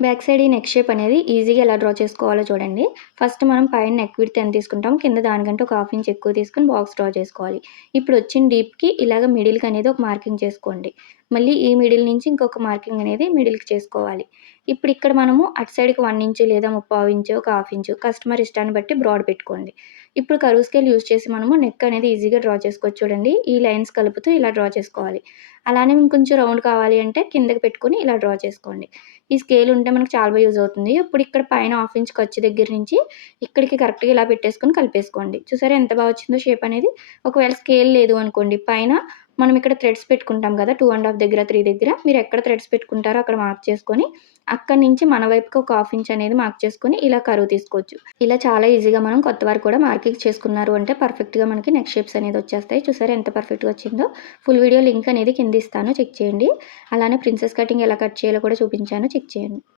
Back side ఈ neck shape అనేది ఈజీగా ఎలా డ్రా చేసుకోవాలో చూడండి. ఫస్ట్ మనం పైన నెక్ విడ్త్ ఎంత తీసుకుంటాం, కింద దానికంటే ఒక హాఫ్ ఇంచ్ ఎక్కువ తీసుకొని బాక్స్ డ్రా చేసుకోవాలి. ఇప్పుడు వచ్చిన డీప్‌కి ఇలాగ మిడిల్‌కి అనేది ఒక మార్కింగ్ చేసుకోండి. మళ్ళీ ఈ మిడిల్ నుంచి ఇంకొక మార్కింగ్ అనేది మిడిల్‌కి చేసుకోవాలి. ఇప్పుడు ఇక్కడ మనము అటు సైడ్‌కి 1 ఇంచ్ లేదా ముప్పావు ఇంచు, ఒక హాఫ్ ఇంచు కస్టమర్ ఇష్టాన్ని బట్టి బ్రాడ్ పెట్టుకోండి. ఇప్పుడు కర్వ్ స్కేల్ యూజ్ చేసి మనము నెక్ అనేది ఈజీగా డ్రా చేసుకోవచ్చు చూడండి. ఈ లైన్స్ కలుపుతూ ఇలా డ్రా చేసుకోవాలి. అలానే ఇంకొంచెం రౌండ్ కావాలి అంటే కిందకి పెట్టుకొని ఇలా డ్రా చేసుకోండి. ఈ స్కేల్ ఉంటే మనకు చాలా బాగా యూజ్ అవుతుంది. ఇప్పుడు ఇక్కడ పైన హాఫ్ ఇంచ్ ఖర్చు దగ్గర నుంచి ఇక్కడికి కరెక్ట్‌గా ఇలా పెట్టేసుకొని కలిపేసుకోండి. చూసారా ఎంత బాగా వచ్చిందో షేప్ అనేది. ఒకవేళ స్కేల్ లేదు అనుకోండి, పైన మనం ఇక్కడ థ్రెడ్స్ పెట్టుకుంటాం కదా! 2 ½ దగ్గర, 3 దగ్గర మీరు ఎక్కడ థ్రెడ్స్ పెట్టుకుంటారో అక్కడ మార్క్ చేసుకొని, అక్కడి నుంచి మన వైపుకి ఒక హాఫ్ ఇంచ్ అనేది మార్క్ చేసుకొని ఇలా కర్వ్ తీసుకోవచ్చు. ఇలా చాలా ఈజీగా మనం కొత్తవారు కూడా మార్కింగ్ చేసుకున్నారు అంటే పర్ఫెక్ట్‌గా మనకి నెక్ షేప్స్ అనేది వచ్చేస్తాయి. చూసారా ఎంత పర్ఫెక్ట్‌గా వచ్చిందో. ఫుల్ వీడియో లింక్ అనేది కింద ఇస్తాను, చెక్ చేయండి. అలానే ప్రిన్సెస్ కటింగ్ ఎలా కట్ చేయాలో కూడా చూపించాను, చెక్ చేయండి.